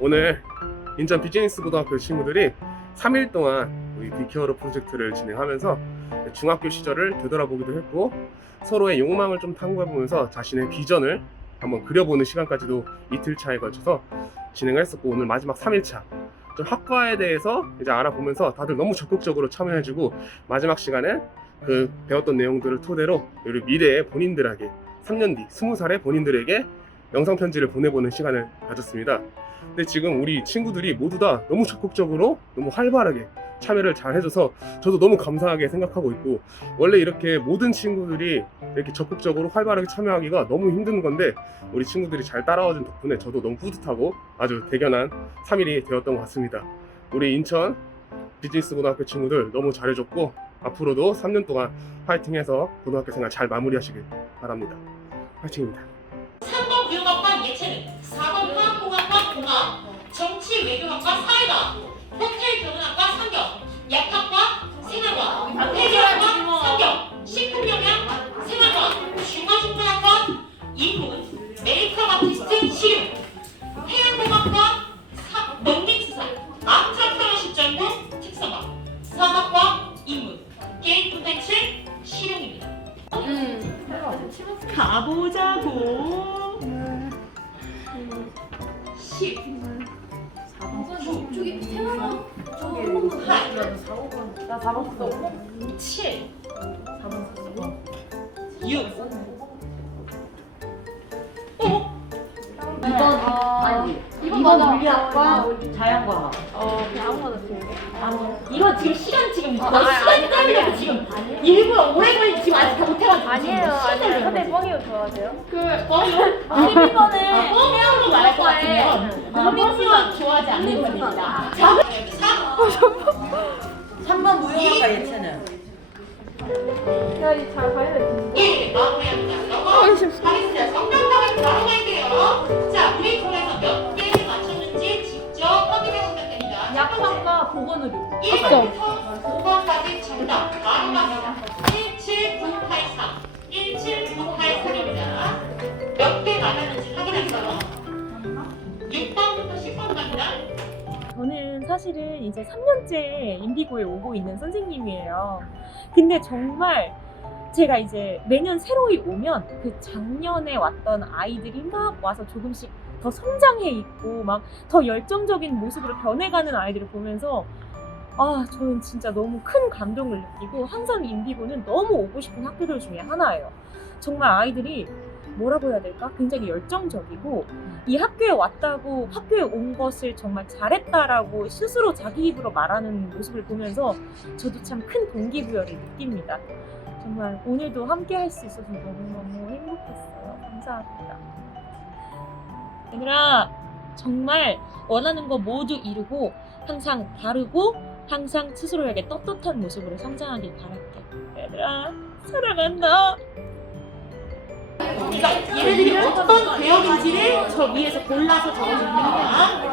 오늘 인천 비즈니스 고등학교 친구들이 3일 동안 우리 비키어로 프로젝트를 진행하면서 중학교 시절을 되돌아보기도 했고 서로의 욕망을 좀 탐구해보면서 자신의 비전을 한번 그려보는 시간까지도 이틀 차에 걸쳐서 진행을 했었고 오늘 마지막 3일차. 좀 학과에 대해서 이제 알아보면서 다들 너무 적극적으로 참여해주고 마지막 시간에 그 배웠던 내용들을 토대로 우리 미래의 본인들에게 3년 뒤 20살의 본인들에게 영상 편지를 보내보는 시간을 가졌습니다. 근데 지금 우리 친구들이 모두 다 너무 적극적으로 너무 활발하게 참여를 잘 해줘서 저도 너무 감사하게 생각하고 있고 원래 이렇게 모든 친구들이 이렇게 적극적으로 활발하게 참여하기가 너무 힘든 건데 우리 친구들이 잘 따라와준 덕분에 저도 너무 뿌듯하고 아주 대견한 3일이 되었던 것 같습니다. 우리 인천 비즈니스 고등학교 친구들 너무 잘해줬고 앞으로도 3년 동안 파이팅해서 고등학교 생활 잘 마무리하시길 바랍니다. 파이팅입니다. 3번 교육학과 예체능, 4번 화학공학과 공학, 정치 외교학과 사회학, 호텔 경영학과 상경, 약학과 생활과, 폐기학과 상경, 식품 영양 생활과, 중화중문학과 인문, 메이크업 아티스트 가보자고. 10. 저기 태어나 저기 8. 나 4번 써 7. 4번 써 6. 2번 아니 2번 물리학과 자연과학 어, 그냥 아무거나 들게. 이거 지금 시간 지금 아, 거의 걸리고 아니. 지금 일부러 오래 걸리 지금 아직 다 못해가지고 아니에요, 아니에요. 거지. 뻥이요 좋아하세요? 그 뻥이요? 11번에 뻥이라고 말할 것 같으면 뻥이면 좋아하지 않는 편입니다. 4. 3번 무용학과 예체능 야, 이잘 가야 1. 마무리합니다. 넘어가겠습니다. 성경당을 바로 갈게요. 자, 우리 통해서 몇 개를 맞췄는지 직접 확인해 보면 됩니다. 약학과 보건의료. 1번부터 5번 17983입니다. 몇개 나갔는지 확인할까요? 6번부터 10번 갑니다. 저는 사실은 이제 3년째 인디고에 오고 있는 선생님이에요. 근데 정말 제가 이제 매년 새로이 오면 그 작년에 왔던 아이들이 막 와서 조금씩 더 성장해 있고 막 더 열정적인 모습으로 변해가는 아이들을 보면서 아, 저는 진짜 너무 큰 감동을 느끼고 항상 인디고는 너무 오고 싶은 학교들 중에 하나예요. 정말 아이들이 뭐라고 해야 될까? 굉장히 열정적이고 이 학교에 왔다고 학교에 온 것을 정말 잘했다라고 스스로 자기 입으로 말하는 모습을 보면서 저도 참 큰 동기부여를 느낍니다. 정말 오늘도 함께 할 수 있어서 너무너무 행복했어요. 감사합니다. 얘들아, 정말 원하는 거 모두 이루고 항상 바르고 항상 스스로에게 떳떳한 모습으로 성장하길 바랄게. 얘들아, 사랑한다. 그러니까 예를 들면 어떤 대역인지를 저 위에서 골라서 적어주는 거야.